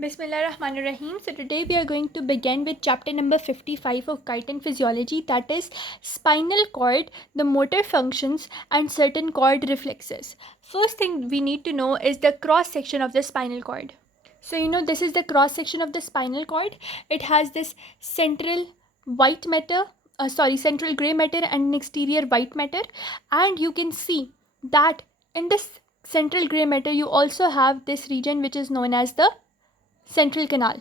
Bismillahirrahmanirrahim. So today we are going to begin with chapter number 55 of chitin physiology, that is spinal cord, the motor functions and certain cord reflexes. First thing we need to know is the cross section of the spinal cord. So this is the cross section of the spinal cord. It has this central central gray matter and an exterior white matter, and you can see that in this central gray matter you also have this region which is known as the central canal.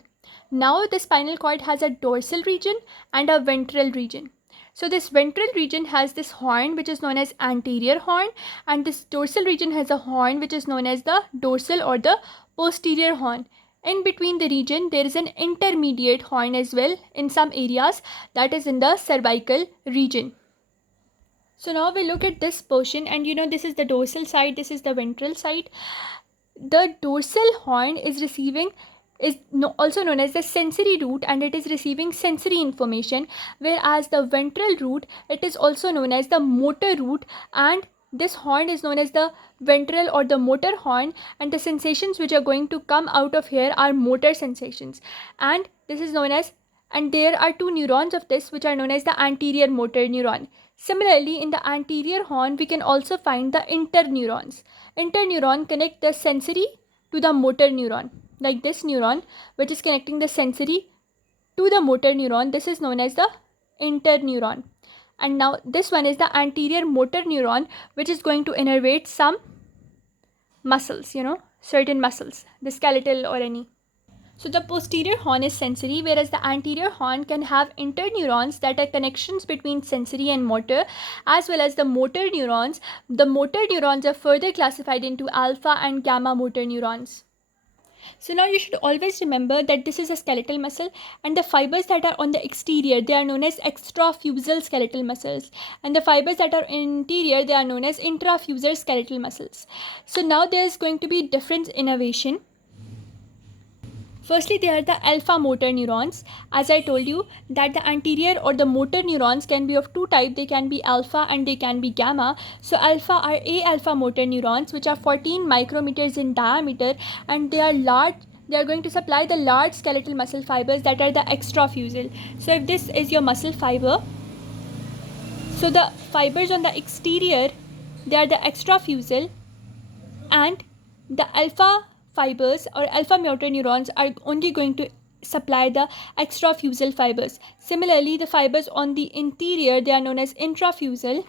Now the spinal cord has a dorsal region and a ventral region. So this ventral region has this horn which is known as anterior horn, and this dorsal region has a horn which is known as the dorsal or the posterior horn. In between the region there is an intermediate horn as well in some areas, that is in the cervical region. So now we look at this portion, and this is the dorsal side, this is the ventral side. The dorsal horn also known as the sensory root, and it is receiving sensory information, whereas the ventral root, it is also known as the motor root, and this horn is known as the ventral or the motor horn, and the sensations which are going to come out of here are motor sensations, and there are two neurons of this which are known as the anterior motor neuron. Similarly, in the anterior horn we can also find the interneurons. Interneuron connect the sensory to the motor neuron, like this neuron which is connecting the sensory to the motor neuron. This is known as the interneuron. And now this one is the anterior motor neuron, which is going to innervate some muscles, certain muscles, the skeletal or any. So the posterior horn is sensory, whereas the anterior horn can have interneurons that are connections between sensory and motor, as well as the motor neurons. The motor neurons are further classified into alpha and gamma motor neurons. So now you should always remember that this is a skeletal muscle, and the fibers that are on the exterior, they are known as extrafusal skeletal muscles, and the fibers that are interior, they are known as intrafusal skeletal muscles. So now there is going to be difference innervation. Firstly, they are the alpha motor neurons. As I told you that the anterior or the motor neurons can be of two types. They can be alpha and they can be gamma. So alpha are A alpha motor neurons, which are 14 micrometers in diameter, and they are large. They are going to supply the large skeletal muscle fibers that are the extrafusal. So if this is your muscle fiber, so the fibers on the exterior, they are the extrafusal, and the alpha fibers or alpha motor neurons are only going to supply the extrafusal fibers. Similarly, the fibers on the interior, they are known as intrafusal.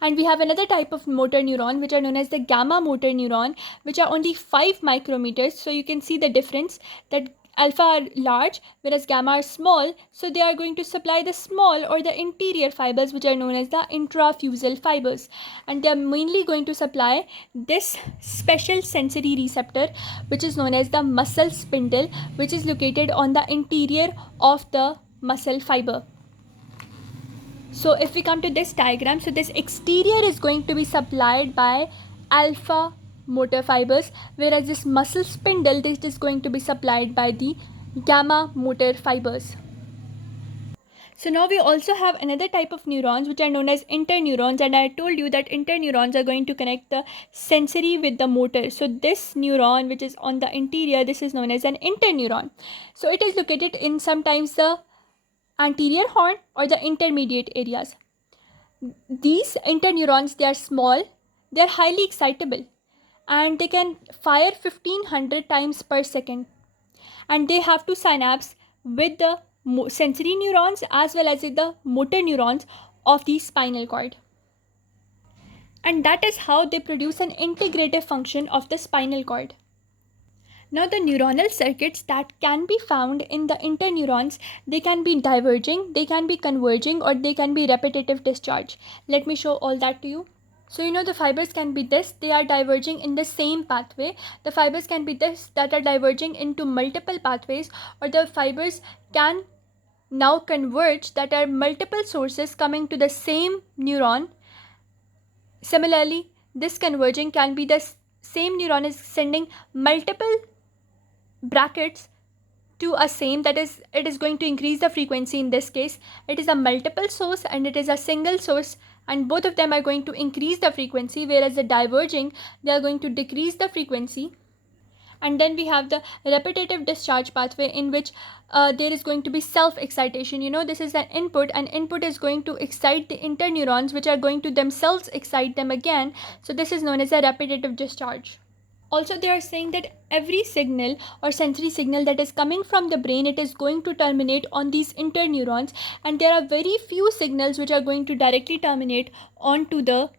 And we have another type of motor neuron which are known as the gamma motor neuron, which are only 5 micrometers. So you can see the difference, that alpha are large whereas gamma are small, so they are going to supply the small or the interior fibers which are known as the intrafusal fibers, and they are mainly going to supply this special sensory receptor which is known as the muscle spindle, which is located on the interior of the muscle fiber. So if we come to this diagram, so this exterior is going to be supplied by alpha motor fibers, whereas this muscle spindle, this is going to be supplied by the gamma motor fibers. So now we also have another type of neurons which are known as interneurons, and I told you that interneurons are going to connect the sensory with the motor. So this neuron which is on the interior, this is known as an interneuron. So it is located in sometimes the anterior horn or the intermediate areas. These interneurons, they are small, they are highly excitable, and they can fire 1500 times per second, and they have to synapse with the sensory neurons as well as with the motor neurons of the spinal cord, and that is how they produce an integrative function of the spinal cord. Now the neuronal circuits that can be found in the interneurons, they can be diverging, they can be converging, or they can be repetitive discharge. Let me show all that to you. So the fibers can be this, they are diverging in the same pathway. The fibers can be this, that are diverging into multiple pathways, or the fibers can now converge, that are multiple sources coming to the same neuron. Similarly, this converging can be the same neuron is sending multiple brackets to a same, that is, it is going to increase the frequency. In this case, it is a multiple source and it is a single source, and both of them are going to increase the frequency, whereas the diverging, they are going to decrease the frequency. And then we have the repetitive discharge pathway, in which there is going to be self-excitation. This is an input, and input is going to excite the interneurons, which are going to themselves excite them again. So this is known as a repetitive discharge. Also, they are saying that every signal or sensory signal that is coming from the brain, it is going to terminate on these interneurons, and there are very few signals which are going to directly terminate onto the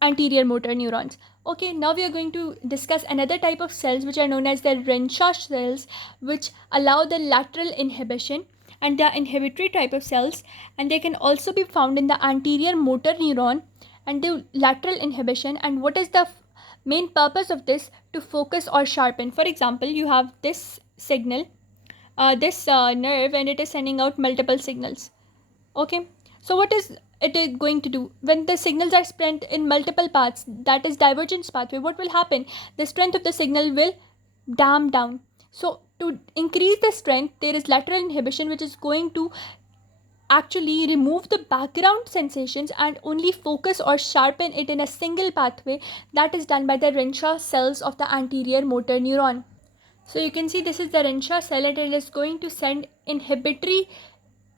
anterior motor neurons. Okay, now we are going to discuss another type of cells which are known as the Renshaw cells, which allow the lateral inhibition, and they are inhibitory type of cells, and they can also be found in the anterior motor neuron and the lateral inhibition. And what is the main purpose of this? To focus or sharpen. For example, you have this signal, this nerve, and it is sending out multiple signals. Okay, so what is it going to do when the signals are spread in multiple paths? That is divergence pathway. What will happen? The strength of the signal will damp down. So to increase the strength, there is lateral inhibition, which is going to actually remove the background sensations and only focus or sharpen it in a single pathway. That is done by the Renshaw cells of the anterior motor neuron. So you can see this is the Renshaw cell, and it is going to send inhibitory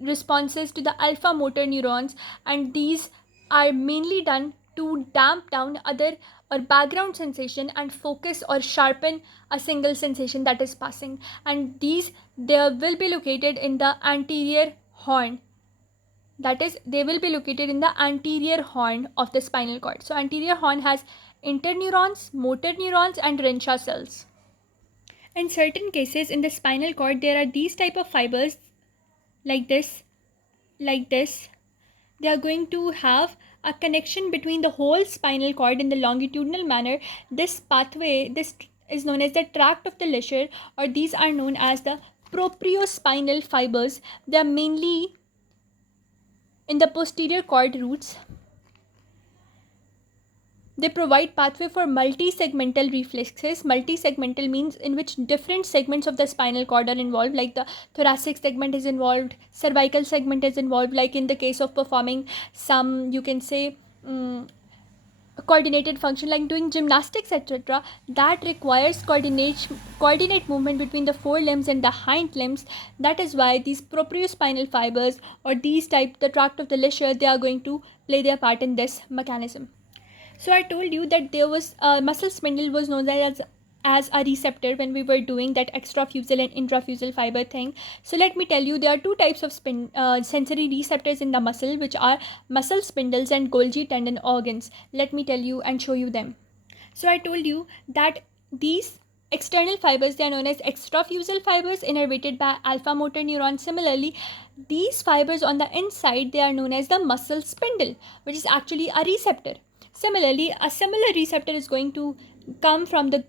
responses to the alpha motor neurons, and these are mainly done to damp down other or background sensation and focus or sharpen a single sensation that is passing. And these, they will be located in the anterior horn. That is, they will be located in the anterior horn of the spinal cord. So anterior horn has interneurons, motor neurons, and Renshaw cells. In certain cases in the spinal cord, there are these type of fibers like this. They are going to have a connection between the whole spinal cord in the longitudinal manner. This pathway, this is known as the tract of the Lischer, or these are known as the propriospinal fibers. They are mainly in the posterior cord roots. They provide pathway for multi-segmental reflexes. Multi-segmental means in which different segments of the spinal cord are involved, like the thoracic segment is involved, cervical segment is involved, like in the case of performing some, you can say, coordinated function like doing gymnastics, etc. That requires coordinate movement between the forelimbs and the hind limbs. That is why these propriospinal fibers, or these type, the tract of the Lischer, they are going to play their part in this mechanism. So I told you that there was a muscle spindle was known as a receptor when we were doing that extrafusal and intrafusal fiber thing. So let me tell you, there are two types of sensory receptors in the muscle, which are muscle spindles and Golgi tendon organs. Let me tell you and show you them. So I told you that these external fibers, they are known as extrafusal fibers innervated by alpha motor neurons. Similarly, these fibers on the inside, they are known as the muscle spindle, which is actually a receptor. Similarly, a similar receptor is going to come from the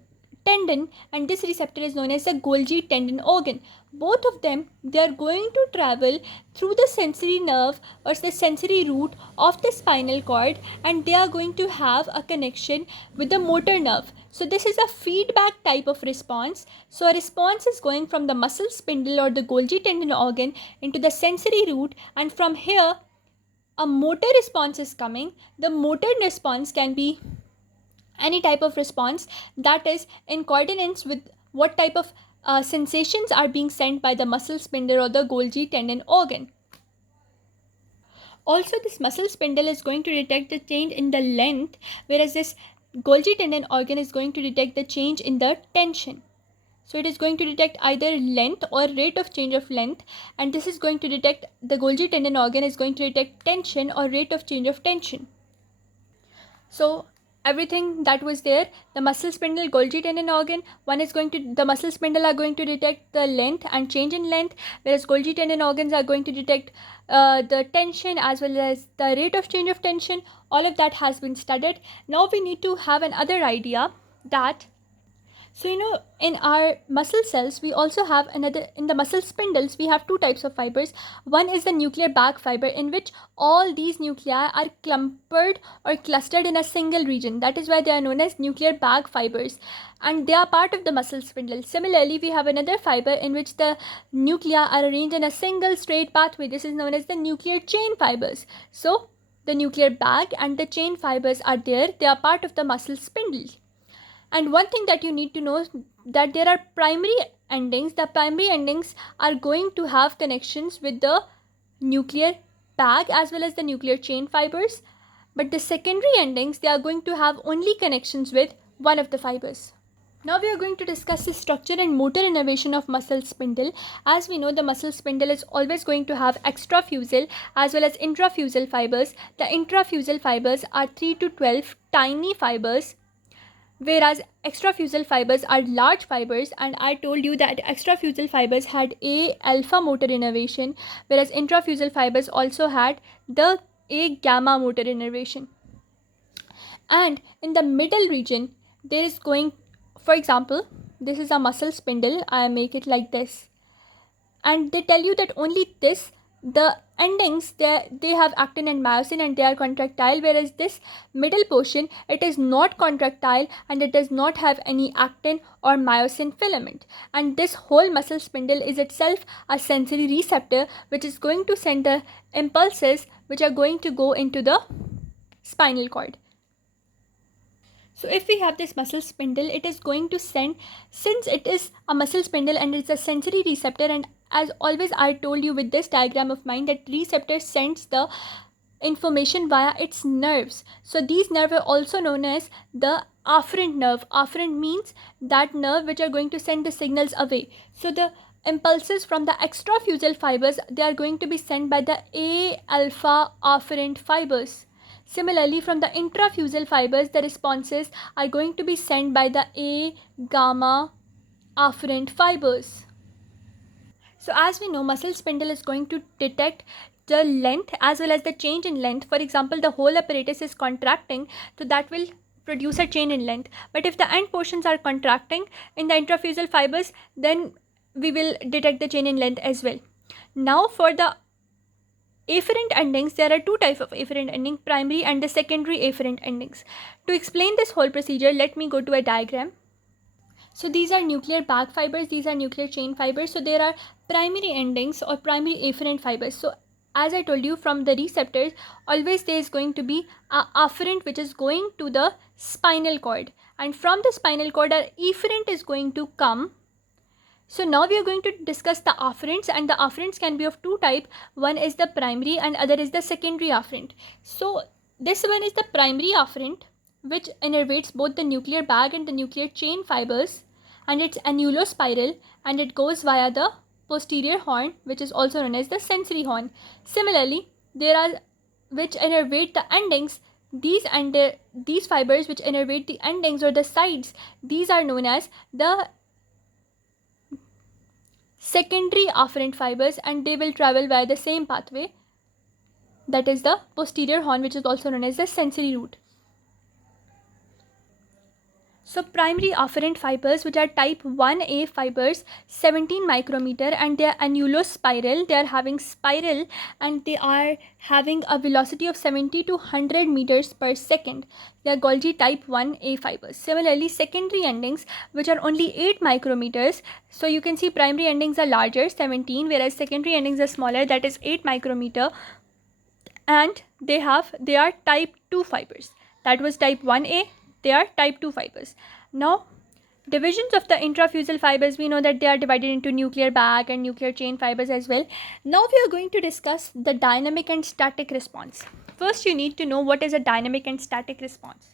tendon, and this receptor is known as the Golgi tendon organ. Both of them, they are going to travel through the sensory nerve or the sensory root of the spinal cord, and they are going to have a connection with the motor nerve. So this is a feedback type of response. So a response is going from the muscle spindle or the Golgi tendon organ into the sensory root, and from here a motor response is coming. The motor response can be any type of response that is in coordinates with what type of sensations are being sent by the muscle spindle or the Golgi tendon organ. Also, this muscle spindle is going to detect the change in the length, whereas this Golgi tendon organ is going to detect the change in the tension. So it is going to detect either length or rate of change of length, and this is going to detect, the Golgi tendon organ is going to detect tension or rate of change of tension. So everything that was there, the muscle spindle, Golgi tendon organ, the muscle spindle are going to detect the length and change in length, whereas Golgi tendon organs are going to detect the tension as well as the rate of change of tension. All of that has been studied. Now we need to have another idea that, so in our muscle cells, we also have in the muscle spindles, we have two types of fibers. One is the nuclear bag fiber, in which all these nuclei are clustered or clustered in a single region. That is why they are known as nuclear bag fibers, and they are part of the muscle spindle. Similarly, we have another fiber in which the nuclei are arranged in a single straight pathway. This is known as the nuclear chain fibers. So the nuclear bag and the chain fibers are there. They are part of the muscle spindle. And one thing that you need to know is that there are primary endings. The primary endings are going to have connections with the nuclear bag as well as the nuclear chain fibers, but the secondary endings, they are going to have only connections with one of the fibers. Now we are going to discuss the structure and motor innervation of muscle spindle. As we know, the muscle spindle is always going to have extrafusal as well as intrafusal fibers. The intrafusal fibers are 3 to 12 tiny fibers, whereas extrafusal fibers are large fibers, and I told you that extrafusal fibers had A alpha motor innervation, whereas intrafusal fibers also had the A gamma motor innervation. And in the middle region, there is going, for example, this is a muscle spindle. I make it like this, and they tell you that only this, the endings, they have actin and myosin and they are contractile, whereas this middle portion, it is not contractile and it does not have any actin or myosin filament. And this whole muscle spindle is itself a sensory receptor which is going to send the impulses which are going to go into the spinal cord. So if we have this muscle spindle, it is going to send, since it is a muscle spindle and it's a sensory receptor, and as always I told you with this diagram of mine that receptor sends the information via its nerves. So these nerves are also known as the afferent nerve. Afferent means that nerve which are going to send the signals away. So the impulses from the extrafusal fibers, they are going to be sent by the A alpha afferent fibers. Similarly, from the intrafusal fibers, the responses are going to be sent by the A gamma afferent fibers. So as we know, muscle spindle is going to detect the length as well as the change in length. For example, the whole apparatus is contracting, so that will produce a change in length. But if the end portions are contracting in the intrafusal fibers, then we will detect the change in length as well. Now for the afferent endings, there are two types of afferent ending, primary and the secondary afferent endings. To explain this whole procedure, let me go to a diagram. So these are nuclear bag fibers, these are nuclear chain fibers. So there are primary endings or primary afferent fibers. So as I told you, from the receptors, always there is going to be a afferent which is going to the spinal cord, and from the spinal cord, our efferent is going to come. So now we are going to discuss the afferents, and the afferents can be of two types. One is the primary and other is the secondary afferent. So this one is the primary afferent which innervates both the nuclear bag and the nuclear chain fibers, and it's annulospiral and it goes via the posterior horn, which is also known as the sensory horn. Similarly, there are which innervate the endings. These fibers which innervate the endings or the sides, these are known as the secondary afferent fibers, and they will travel via the same pathway, that is the posterior horn, which is also known as the sensory root. So primary afferent fibers, which are type 1A fibers, 17 micrometer, and they are annulospiral. They are having spiral and they are having a velocity of 70 to 100 meters per second. They are Golgi type 1A fibers. Similarly, secondary endings, which are only 8 micrometers. So you can see primary endings are larger, 17, whereas secondary endings are smaller, that is 8 micrometer. And they are type 2 fibers. That was type 1A. They are type 2 fibers. Now, divisions of the intrafusal fibers, we know that they are divided into nuclear bag and nuclear chain fibers as well. Now we are going to discuss the dynamic and static response. First, you need to know what is a dynamic and static response.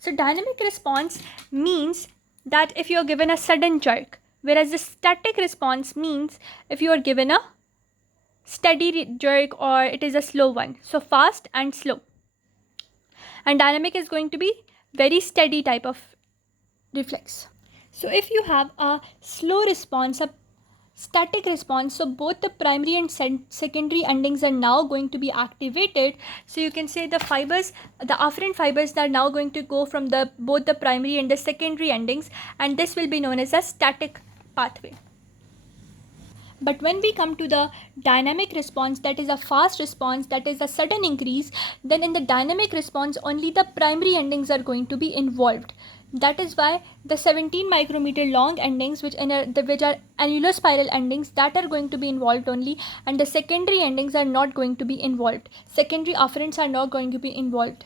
So dynamic response means that if you are given a sudden jerk, whereas the static response means if you are given a steady jerk or it is a slow one. So fast and slow. And dynamic is going to be very steady type of reflex. So if you have a slow response, a static response, so both the primary and secondary endings are now going to be activated. So you can say the fibers, the afferent fibers, are now going to go from both the primary and the secondary endings, and this will be known as a static pathway. But when we come to the dynamic response, that is a fast response, that is a sudden increase, then in the dynamic response only the primary endings are going to be involved. That is why the 17 micrometer long endings, which are annulospiral endings, that are going to be involved only, and the secondary endings are not going to be involved. Secondary afferents are not going to be involved.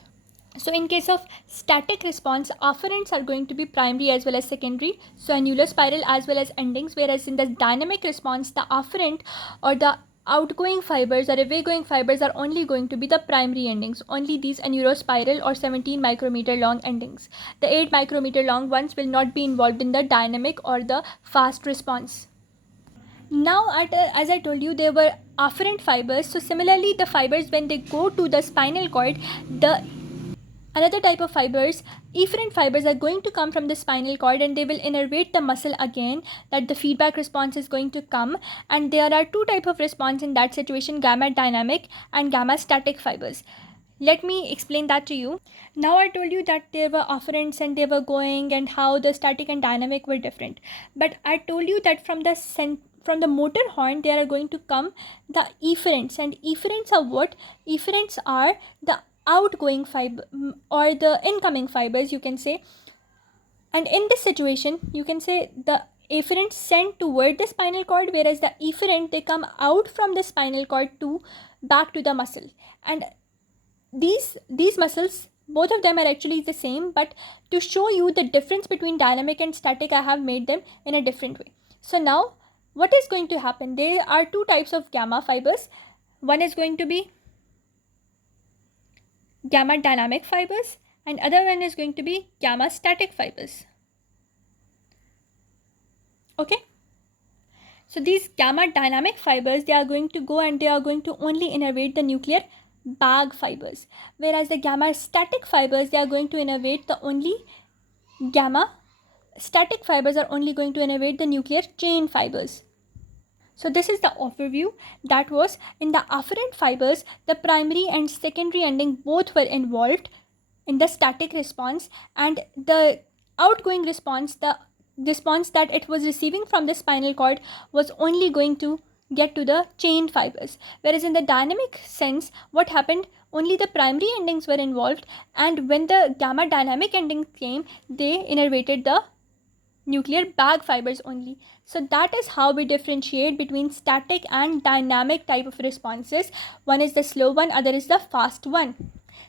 So in case of static response, afferents are going to be primary as well as secondary, so annular spiral as well as endings, whereas in the dynamic response, the afferent or the outgoing fibers or away-going fibers are only going to be the primary endings, only these annulospiral or 17 micrometer long endings. The 8 micrometer long ones will not be involved in the dynamic or the fast response. Now, as I told you, there were afferent fibers. So similarly, the fibers, when they go to the spinal cord, the another type of fibers, efferent fibers, are going to come from the spinal cord and they will innervate the muscle again, that the feedback response is going to come. And there are two types of response in that situation, gamma dynamic and gamma static fibers. Let me explain that to you. Now I told you that there were afferents and they were going and how the static and dynamic were different. But I told you that from the motor horn there are going to come the efferents, and efferents are what? Efferents are the outgoing fiber or the incoming fibers, you can say. And in this situation, you can say the efferents send toward the spinal cord, whereas the efferent, they come out from the spinal cord to back to the muscle. And these muscles, both of them are actually the same, but to show you the difference between dynamic and static, I have made them in a different way. So now what is going to happen? There are two types of gamma fibers. One is going to be gamma dynamic fibers and other one is going to be gamma static fibers. Okay, so these gamma dynamic fibers, they are going to go and they are going to only innervate the nuclear bag fibers, whereas the gamma static fibers, they are going to innervate the only gamma static fibers are only going to innervate the nuclear chain fibers. So this is the overview. That was in the afferent fibers, the primary and secondary ending both were involved in the static response, and the outgoing response, the response that it was receiving from the spinal cord, was only going to get to the chain fibers. Whereas in the dynamic sense, what happened? Only the primary endings were involved, and when the gamma dynamic ending came, they innervated the nuclear bag fibers only. So that is how we differentiate between static and dynamic type of responses. One is the slow one, other is the fast one.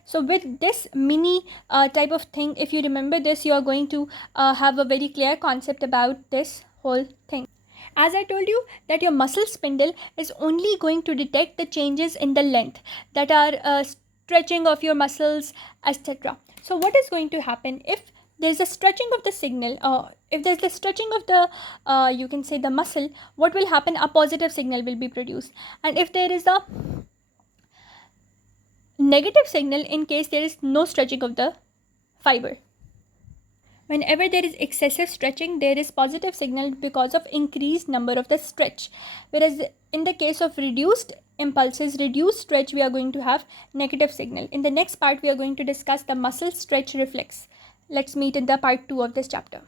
So with this mini type of thing, if you remember this, you are going to have a very clear concept about this whole thing. As I told you that your muscle spindle is only going to detect the changes in the length, that are stretching of your muscles, etc. So what is going to happen if there's a stretching of the signal, if there's the stretching of the you can say the muscle, what will happen? A positive signal will be produced. And if there is a negative signal, in case there is no stretching of the fiber. Whenever there is excessive stretching, there is positive signal because of increased number of the stretch. Whereas in the case of reduced impulses, reduced stretch, we are going to have negative signal. In the next part, we are going to discuss the muscle stretch reflex. Let's meet in the part 2 of this chapter.